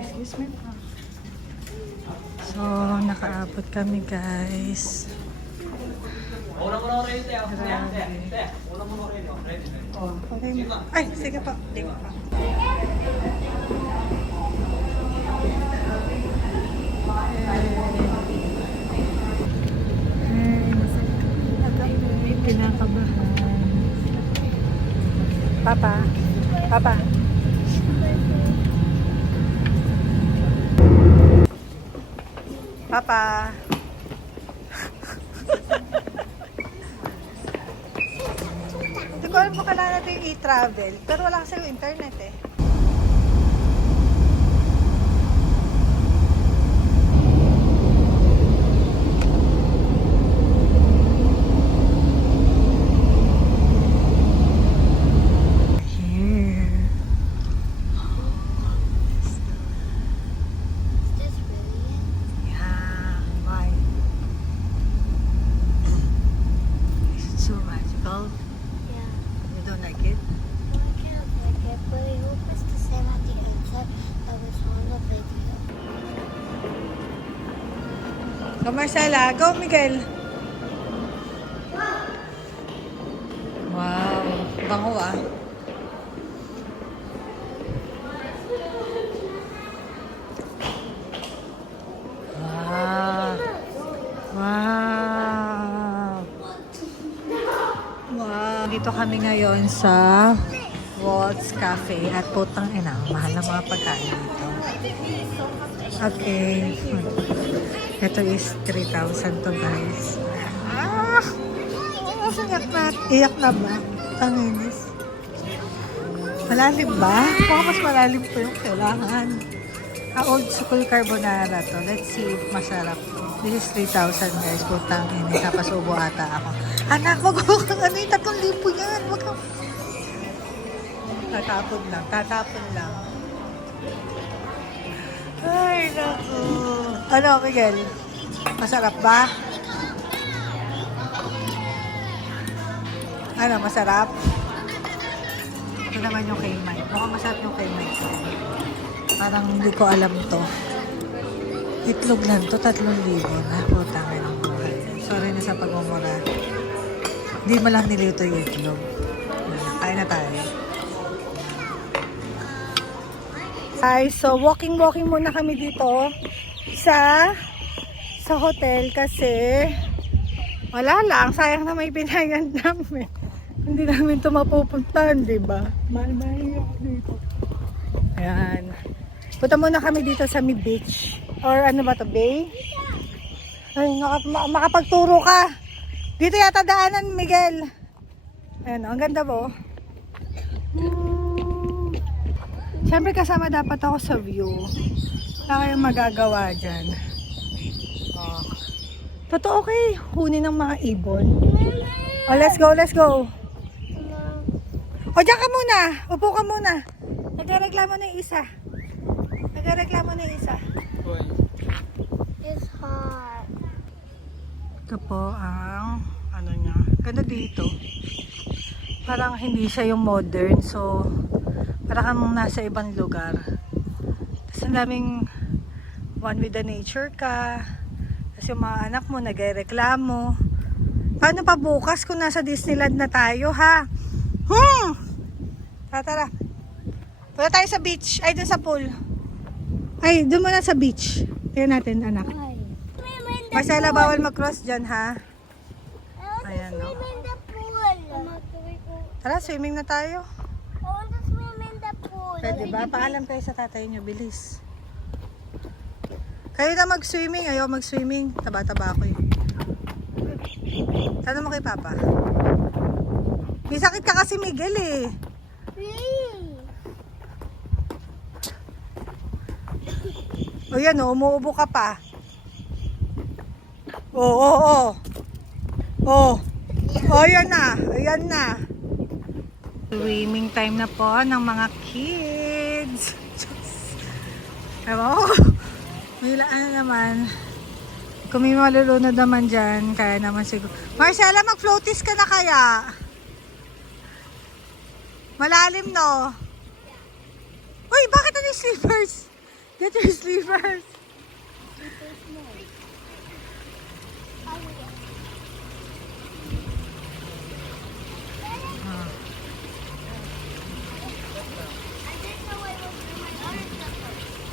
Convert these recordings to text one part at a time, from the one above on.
Excuse me po. So, nakaabot kami guys. Grabe. Oh, okay. Ay, sige pa. Sige pa. Kinakabahan. Papa. Papa. Papa. Hindi ko alam kung kailangan natin yung e-travel. Pero wala kasi yung internet eh. Go Marcela, go Miguel. Wow, bango ah. Wow. Wow. Wow. Dito kami ngayon sa Waltz Cafe at putang ina, mahal na mga pagkain dito. Okay. Ito is 3,000 to guys. Ah! Iyak na. Iyak na ba? Tanginis. Malalim ba? Baka mas malalim po yung kailangan. Old school carbonara to. Let's see if masarap. This is 3,000 guys. Putang inis. Tapos ubo ata ako. Anak, wag kang ano yung 3,000 yan. Wag kang... Tatapon lang. Tatapon lang. Ay, naku. Ano, Miguel? Masarap ba? Ano, masarap? Ito naman yung kay Mike. Mukhang masarap yung kay Mike. Parang hindi ko alam to. Itlog lang to, 3,000 na. Putang ng buhay. Sorry na sa pagmumura. Hindi mo lang nilito yung itlog. Kain na tayo. Ay, so walking muna kami dito sa hotel kasi wala lang, sayang na may binayan namin. Hindi namin ito mapupuntahan, di ba? Mahal dito. Ayan. Punta muna kami dito sa Mi Beach. Or ano ba to, Bay? Ay, makapagturo ka. Dito yata daanan, Miguel. Ayan, ang ganda po. Siyempre kasama dapat ako sa view. Wala kayong magagawa dyan. Oh. Totoo okay. Huni ng mga ibon. Oh, let's go, let's go. O, dyan ka muna. Upo ka muna. Nagreklamo na yung isa. Nagreklamo na yung isa. It's hot. Ito po ang ano niya. Ganda dito. Parang hindi siya yung modern. So, parang kang nasa ibang lugar. Tapos ang daming one with the nature ka. Tapos yung mga anak mo nagreklamo. Paano pa bukas kung nasa Disneyland na tayo, ha? Tara. Punta tayo sa beach. Ay, dun sa pool. Ay, dun muna sa beach. Tingnan natin, anak. Marcela, bawal mag-cross dyan, ha? Ayan, no? Tara, swimming na tayo. Pwede ba? Paalam kayo sa tatay nyo. Bilis. Kayo na mag-swimming. Ayaw mag-swimming. Taba-taba ako eh. Tanong mo kay Papa. May sakit ka kasi, Miguel eh. O yan o, umuubo ka pa. Oo. Ayan na. Ayan na. Swimming time na po ng mga kids. Ewan ko. May ano naman. Kung may malulunod naman dyan, kaya naman siguro. Marcela, mag-floaties ka na kaya? Malalim, no? Uy, bakit ano yung slippers? Get your sleepers.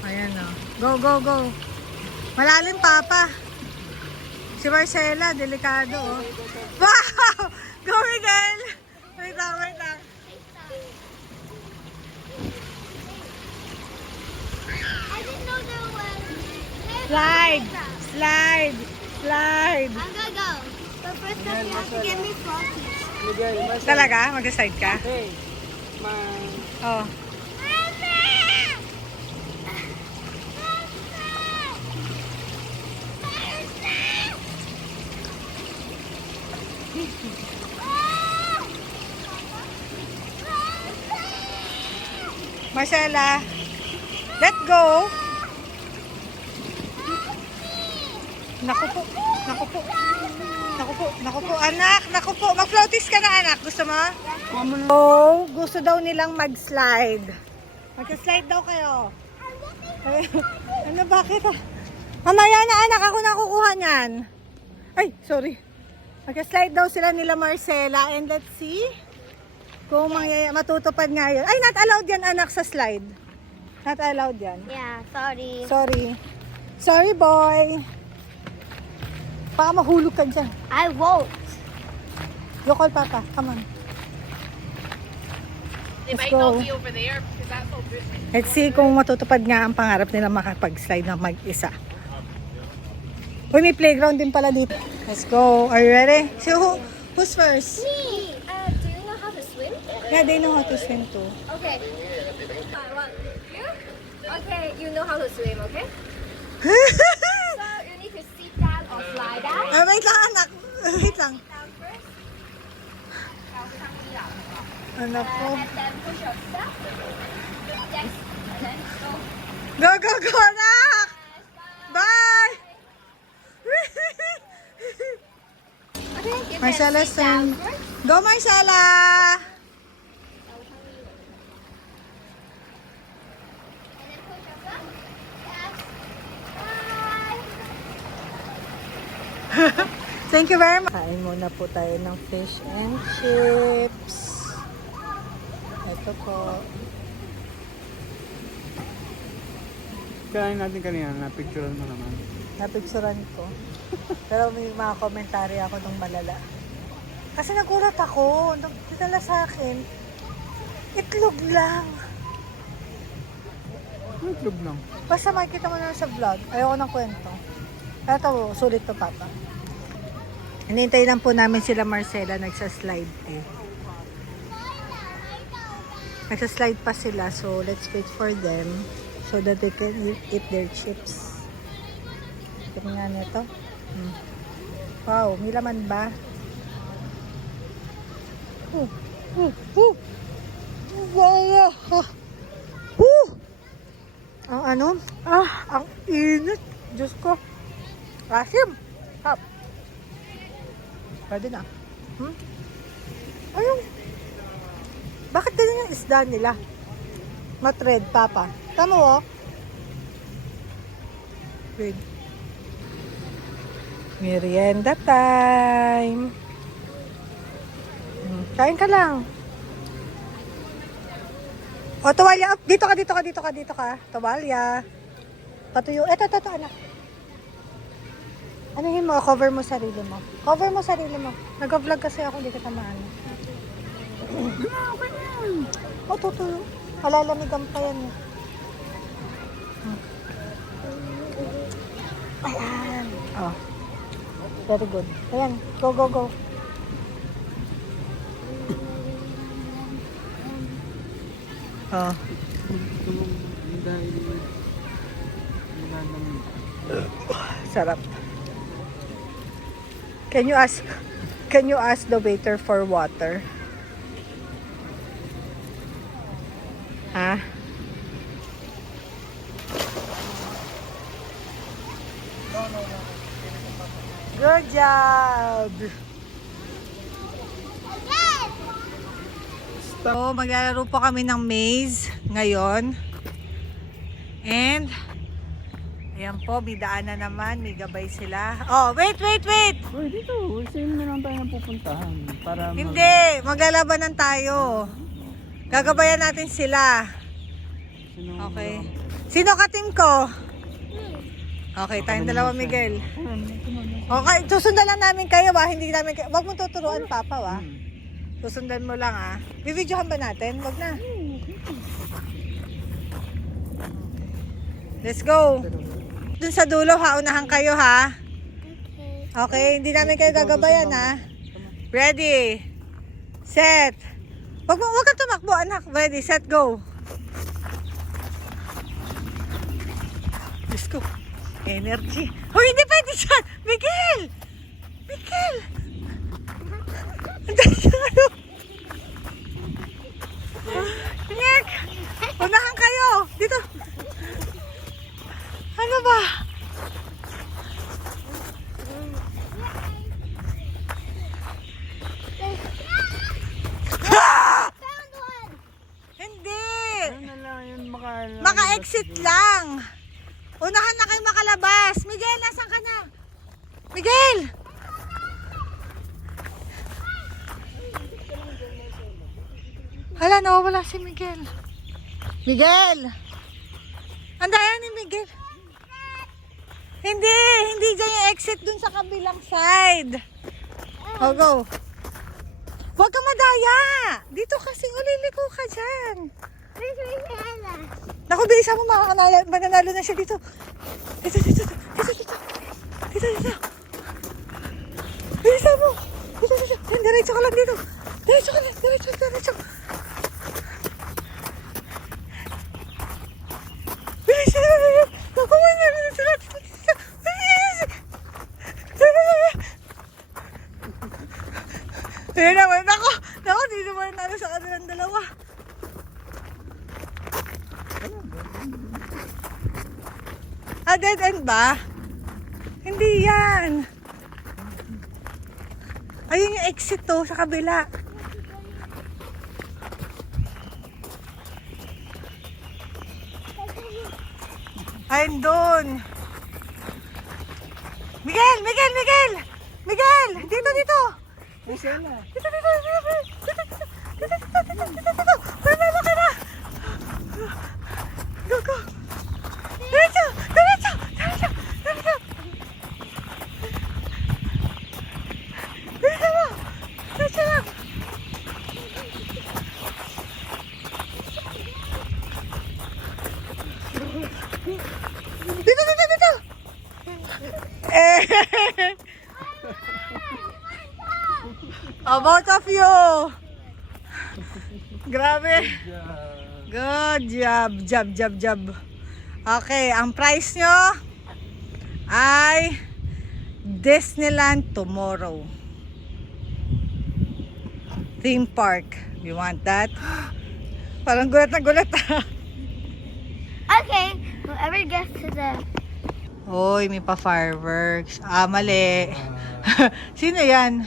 Ayan o. Go, go, go. Malalim, Papa. Si Marcela, delikado oh. Wow! Go, Miguel! Wait lang, wait lang. I didn't know there was. Slide! Slide! Slide! I'm gonna go. But first up, you have to get me frosties. Miguel, Marcel. Talaga? Mag-slide ka? Hey, ma... Oh. Marcela, let go. Naku po, naku po. Naku po, naku po, anak, naku po. Mag-floaties ka na, anak. Gusto mo? Oh, gusto daw nilang mag-slide. Mag-slide daw kayo. Ano, bakit? Mamaya na, anak. Ako na kukuha niyan. Ay, sorry. Mag-slide daw sila nila Marcela. And let's see kung matutupad nga yun. Ay, not allowed yan, anak, sa slide. Not allowed yan. Yeah, sorry. Sorry. Sorry, boy. Baka mahulog ka dyan. I won't. You call Papa. Come on. They Let's might go. not be over there because that's all good. Let's see kung matutupad nga ang pangarap nila makapag-slide ng mag-isa. Uy, may playground din pala dito. Let's go. Are you ready? So, who's first? Me. Do you know how to swim? Yeah, they know how to swim too. Okay. One, you? Okay, you know how to swim, okay? So you need to sit down or fly down. Wait lang, anak. Wait lang. Down first. Anak ko. And then push yourself. Yes. And then go. Go, go, go, anak! Bye! Okay, you Marcela, can sit down swim. first. Go, Marcela! And then push yourself. Yes. Bye. Thank you very much. Kain muna po tayo ng fish and chips. Ito po. Kaya natin kanina, na-picturean mo naman. Napicturan ko. Pero may mga komentary ako nung malala. Kasi nagulat ako. Nung dinala sa akin, itlog lang. Itlog lang. Basta makikita mo na sa vlog. Ayoko ng kwento. Ito, sulit to, Papa. Hinintay lang po namin sila Marcela. Nagsa-slide eh. Nagsa-slide pa sila. So, let's wait for them. So that they can eat their chips. Tingnan nito. Wow, may laman ba? Wow! Ang ano? Ang init. Diyos ko. Asim. Hap. Pwede na. Ayun. Bakit ganyan yung isda nila? Not red, Papa. Tama mo, oh. Red. Merienda time. Kain ka lang. O, tuwalya. Dito ka, dito ka, dito ka, dito ka. Tuwalya. Patuyo. Eto, anak. Anuhin mo, cover mo sarili mo. Cover mo sarili mo. Nag-vlog kasi ako, hindi kita maano. O, tutuyo. Malalamigan pa yan. Ayan. Oh. Very good. Ayan. Go, go, go. Oh. Sarap. Can you ask the waiter for water? Ha? Good job! So, maglalaro po kami ng maze ngayon. And, ayan po, may daanan naman, may gabay sila. Oh, wait! Uy, dito. Saan na lang tayo pupuntahan? Para Hindi, maglalabanan tayo. Gagabayan natin sila. Okay. Sino ka team ko? Okay, tayong dalawa, Miguel. Okay, susundan lang namin kayo ba? Hindi namin kayo. Wag mo tuturuan, Papa, wa? Susundan mo lang, ah. Bibidyohan ba natin? Wag na. Let's go. Dun sa dulo, ha? Unahan kayo, ha? Okay, hindi namin kayo gagabayan, ha? Ready? Set. Wag kang tumakbo, anak. Ready, set, go. Let's go. Energy. Oh, hindi pwede siya. Miguel! Miguel! Andiyan siya, ano? Nick! Unahan kayo. Dito. Ano ba? Found one. Hindi. Ano na lang yun, Maka-exit lang. Unahan na kayo makalabas. Miguel, nasan ka na? Miguel! Hala, nawawala si Miguel. Miguel! Andayan ni Miguel. Hindi dyan yung exit dun sa kabilang side. O, go. Huwag ka madaya. Dito kasi uliliko ka dyan. Where's Ella? Naku, bilisan mo, mananalo na siya dito. Dito. Bilisan mo. Dito. Diretso ka lang dito. Diretso. Bilisan mo. Naku, mananalo sila. Naku, dito mo nanalo sa kanilang dalawa. Dead end ba? Hindi yan. Ayun yung exit to sa kabila. Ayun doon. Miguel! Dito! Dito! Panalo ka na! Go! Diretso! Diretso lang! Dito! Both of you! Grabe! Good job! Okay, ang price nyo ay Disneyland tomorrow. Theme park. You want that? Parang gulat na gulat. Okay, whoever gets to the... Hoy, may pa fireworks. Mali. Sino yan?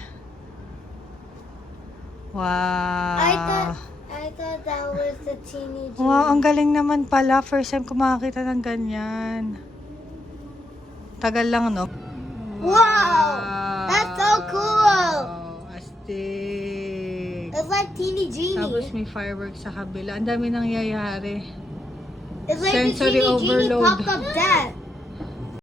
Wow. I thought that was the teeny G. Wow, ang galing naman pala. First time ko makakita ng ganyan. Tagal lang, no? Wow! That's so cool! Astig. It's like teeny Tapos genie. may fireworks sa kabila. Ang dami nangyayari. It's like the sensory teeny genie overload. popped up dead.